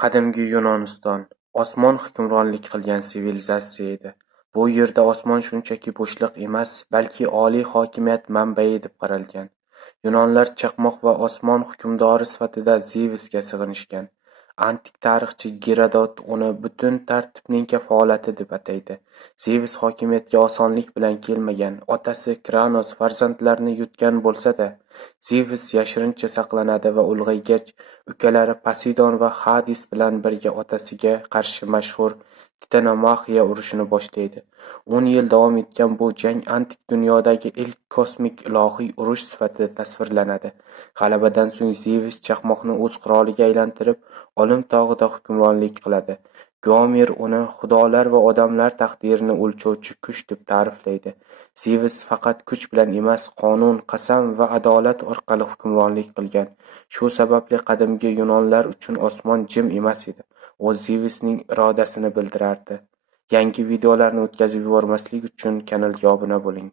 Qadimgi Yunoniston osmon hukmronlik qilgan sivilizatsiya edi. Bu yerda osmon shunchaki bo'shliq emas, balki oliy hokimiyat manbai deb qaralgan. Yunonlar chaqmoq va osmon hukmdori sifatida Zevsga sig'inishgan. Antik tarixchi Gerodot uni butun tartibning kafolati deb ataydi. Zevs hokimiyatga osonlik bilan kelmagan. Otasi Kranos farzandlarini yutgan bo'lsa-da, Zevs yashirincha saqlanadi va ulg'aygach, ukalari Poseidon va Hadis bilan birga otasiga qarshi mashhur Titanomaxiya urushini boshlaydi. 10 yil davom etgan bu jang antik dunyodagi ilk kosmik ilohiy urush sifatida tasvirlanadi. G'alabadan so'ng Zevs chaqmoqni o'z qiroliga aylantirib, Olim tog'ida hukmronlik qiladi. Gomer uni xudolar va odamlar taqdirini o'lchovchi kuch deb ta'riflaydi. Zevs faqat kuch bilan emas, qonun, qasam va adolat orqali hukmronlik qilgan. Shu sababli qadimgi Yunonlar uchun osmon jim emas edi. U Zevsning irodasini bildirardi. Yangi videolarni o'tkazib yubormaslik uchun kanalga obuna bo'ling.